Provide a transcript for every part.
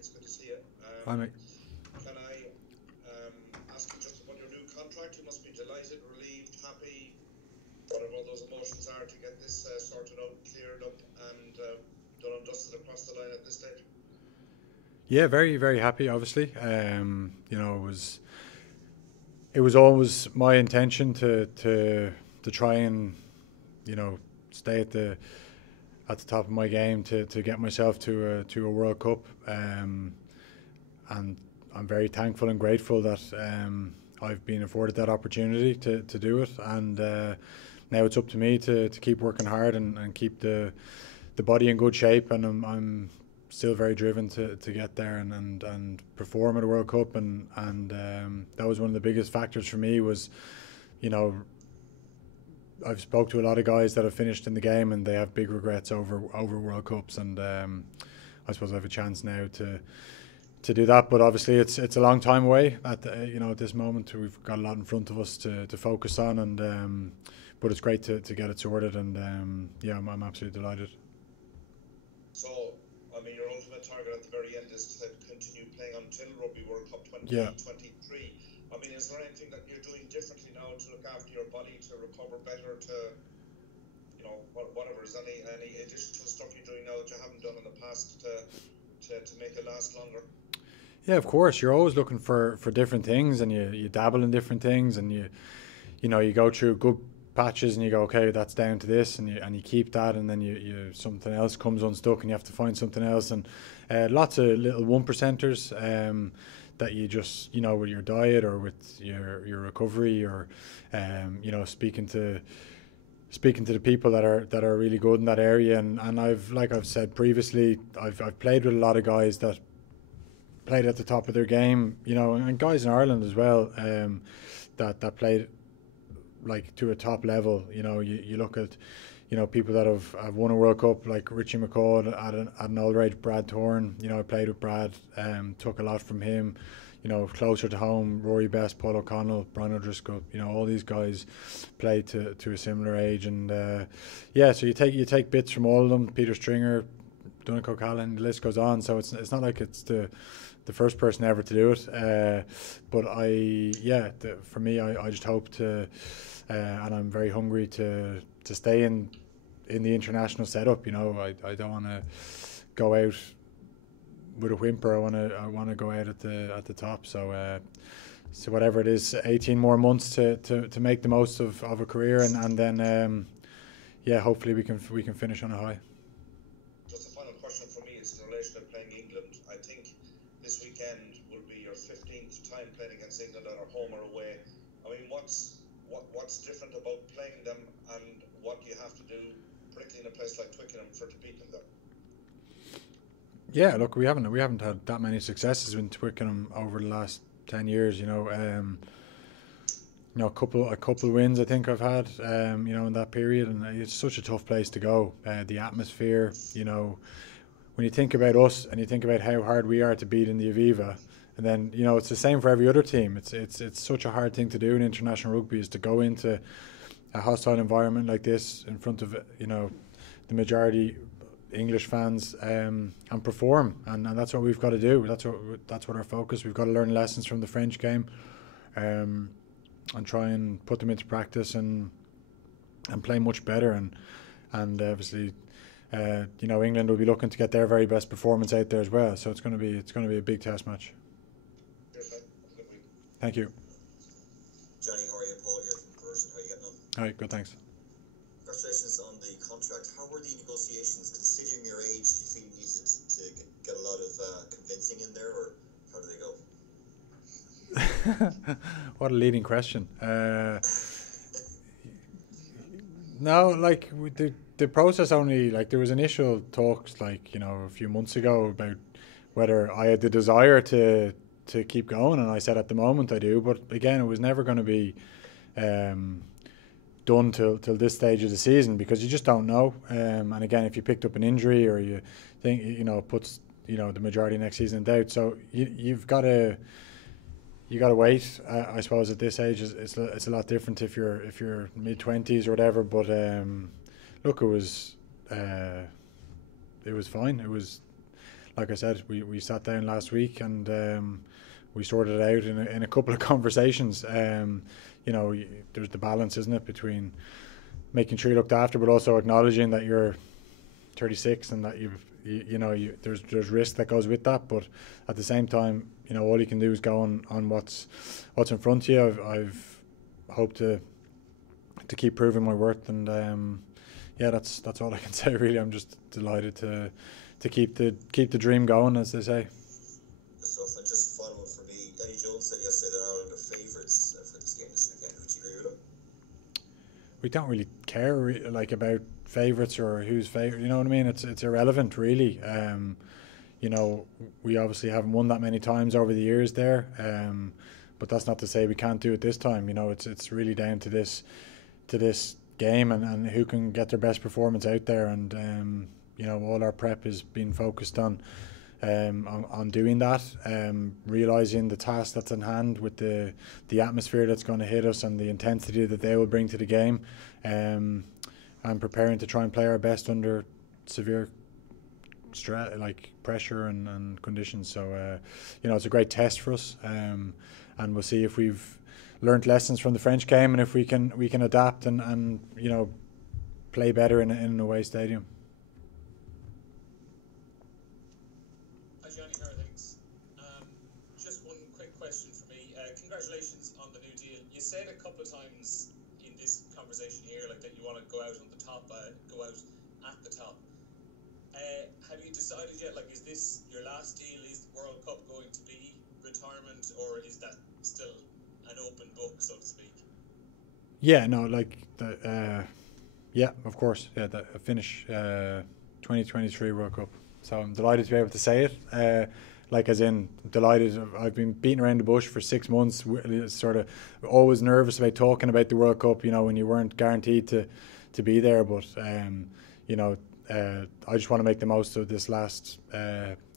It's good to see you. Hi, mate. Can I ask you just about your new contract? You must be delighted, relieved, happy, whatever all those emotions are, to get this sorted out, cleared up, and done and dusted across the line at this stage. Yeah, very, very happy. Obviously, it was always my intention to try and stay at the top of my game to get myself to a World Cup, and I'm very thankful and grateful that I've been afforded that opportunity to do it, and now it's up to me to keep working hard and keep the body in good shape, and I'm still very driven to get there and perform at a World Cup, and that was one of the biggest factors for me. Was, I've spoke to a lot of guys that have finished in the game and they have big regrets over World Cups, and I suppose I have a chance now to do that. But obviously it's a long time away at this moment. We've got a lot in front of us to focus on, and but it's great to get it sorted, and I'm absolutely delighted. So, I mean, your ultimate target at the very end is to continue playing until Rugby World Cup 2023. I mean, is there anything that you're doing differently now to look after your body, to recover better, to, whatever? Is any additional stuff you're doing now that you haven't done in the past to make it last longer? Yeah, of course. You're always looking for different things, and you dabble in different things, and you go through good patches and you go, okay, that's down to this, and you keep that, and then you something else comes unstuck and you have to find something else, and lots of little 1%ers that you just with your diet or with your recovery, or speaking to the people that are really good in that area, and I've said previously, I've played with a lot of guys that played at the top of their game, and guys in Ireland as well, that played like to a top level. You look at people that have won a World Cup, like Richie McCaw at an older age, Brad Thorne. I played with Brad, took a lot from him. Closer to home, Rory Best, Paul O'Connell, Brian O'Driscoll. All these guys played to a similar age, and so you take bits from all of them. Peter Stringer, Dunico Callan, the list goes on. So it's not like it's the first person ever to do it, but for me, I just hope to, and I'm very hungry to stay in the international setup. I don't want to go out with a whimper. I want to go out at the top. So whatever it is, 18 more months to make the most of a career, and then hopefully we can finish on a high. Just a final question for me is in relation to playing England. I think this weekend will be your 15th time playing against England, either home or away. I mean, what's different about playing them, and what do you have to do, particularly in a place like Twickenham, to beat them there? Yeah, look, we haven't had that many successes in Twickenham over the last 10 years. A couple of wins I think I've had, in that period, and it's such a tough place to go. The atmosphere, when you think about us and you think about how hard we are to beat in the Aviva, and then it's the same for every other team. It's such a hard thing to do in international rugby, is to go into a hostile environment like this in front of the majority English fans, and perform, and that's what we've got to do. That's what our focus. We've got to learn lessons from the French game, and try and put them into practice and play much better, and obviously England will be looking to get their very best performance out there as well. So it's going to be a big test match. Thank you. Johnny, how are you? Paul here from Persian. How are you getting on? All right, good, thanks. Congratulations on the contract. How were the negotiations? Considering your age, do you feel you needed to get a lot of convincing in there, or how did they go? What a leading question. No, like the process only, like there was initial talks, like a few months ago, about whether I had the desire to keep going, and I said at the moment I do, but again, it was never going to be done till this stage of the season, because you just don't know. And again, if you picked up an injury, or you think it puts the majority of next season in doubt, so you've got to wait. I suppose at this age it's a lot different if you're mid-20s or whatever. But look, it was fine. It was, like I said, we sat down last week and we sorted it out in a couple of conversations. There's the balance, isn't it, between making sure you're looked after, but also acknowledging that you're 36 and that there's risk that goes with that. But at the same time, all you can do is go on what's in front of you. I've hoped to keep proving my worth, and that's all I can say really. I'm just delighted to keep the dream going, as they say. Good stuff. And just follow up for me, Eddie Jones said yesterday that Ireland are favourites for this game this weekend. Would you agree with him? We don't really care about favourites or who's favourite. You know what I mean? It's irrelevant really. We obviously haven't won that many times over the years there, but that's not to say we can't do it this time. It's really down to this game and who can get their best performance out there, and all our prep is being focused on doing that, realising the task that's in hand with the atmosphere that's going to hit us and the intensity that they will bring to the game, and preparing to try and play our best under severe stress, like pressure and conditions. So it's a great test for us, and we'll see if we've learnt lessons from the French game and if we can adapt and play better in an away stadium. Johnny, how are things? Just one quick question for me. Congratulations on the new deal. You said a couple of times in this conversation here, that you want to go out on the top, go out at the top. Have you decided yet? Is this your last deal? Is the World Cup going to be retirement, or is that still an open book, so to speak? Yeah, no, of course. Yeah, I finish 2023 World Cup. So I'm delighted to be able to say it. As in delighted. I've been beating around the bush for 6 months, sort of always nervous about talking about the World Cup, when you weren't guaranteed to be there. But, I just want to make the most of this last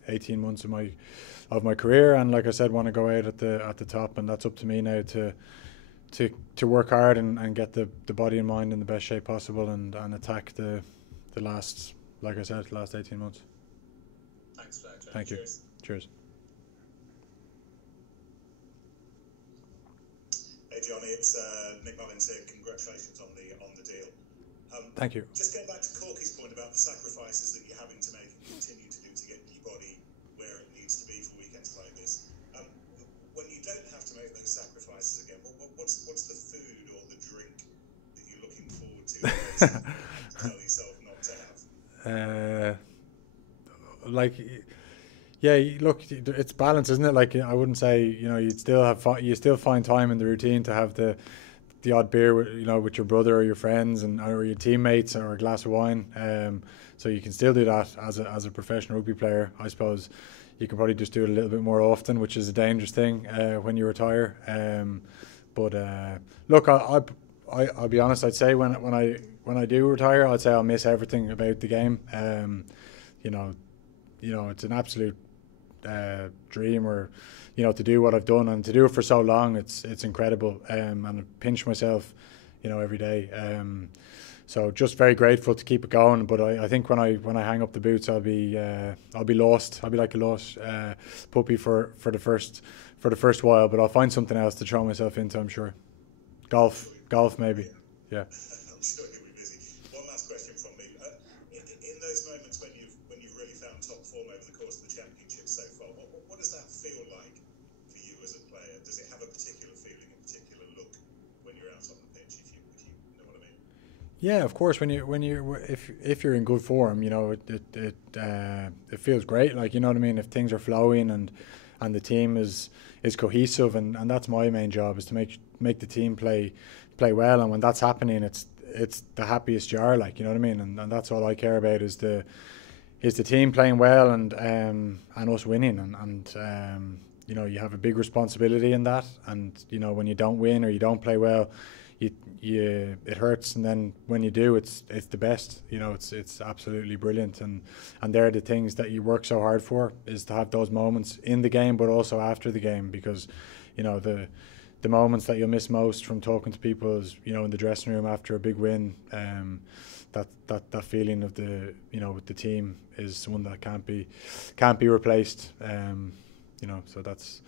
18 months of my career. And like I said, want to go out at the top, and that's up to me now to work hard and get the body and mind in the best shape possible and attack the last, like I said, last 18 months. Thanks for that, John. Thank you. Cheers. Hey Johnny, it's Nick Mullins here. Congratulations on the deal. Thank you. Just going back to Corky's point about the sacrifices that you're having to make and continue to do to get your body where it needs to be for weekends like this. When you don't have to make those sacrifices again, what's the food or the drink that you're looking forward to tell yourself not to have? Yeah, look, it's balance, isn't it? I wouldn't say you still find time in the routine to have the odd beer with your brother or your friends or your teammates, or a glass of wine. So you can still do that as a professional rugby player. I suppose you can probably just do it a little bit more often, which is a dangerous thing when you retire. But look, I'll be honest. I'd say when I do retire, I'd say I'll miss everything about the game. It's an absolute dream, or to do what I've done and to do it for so long. It's incredible, and I pinch myself every day. So just very grateful to keep it going. But I think when I hang up the boots, I'll be lost. I'll be like a lost puppy for the first while. But I'll find something else to throw myself into, I'm sure. Golf maybe. Yeah. I'm sure you'll be busy. One last question from me. In those moments when you've really found top form over the course of the championship so far, what does that feel like for you as a player? Does it have a particular feeling, a particular look when you're out on the pitch? If you know what I mean? Yeah, of course. If you're in good form, it feels great. You know what I mean. If things are flowing and the team is cohesive, and that's my main job, is to make the team play well. And when that's happening, it's the happiest you are. You know what I mean. And that's all I care about, is the team playing well and us winning. And you have a big responsibility in that. And when you don't win or you don't play well, it hurts, and then when you do, it's the best. It's absolutely brilliant, and they're the things that you work so hard for, is to have those moments in the game, but also after the game, because the the moments that you'll miss most from talking to people is, you know, in the dressing room after a big win. That feeling of the, you know, with the team is one that can't be replaced. You know, so that's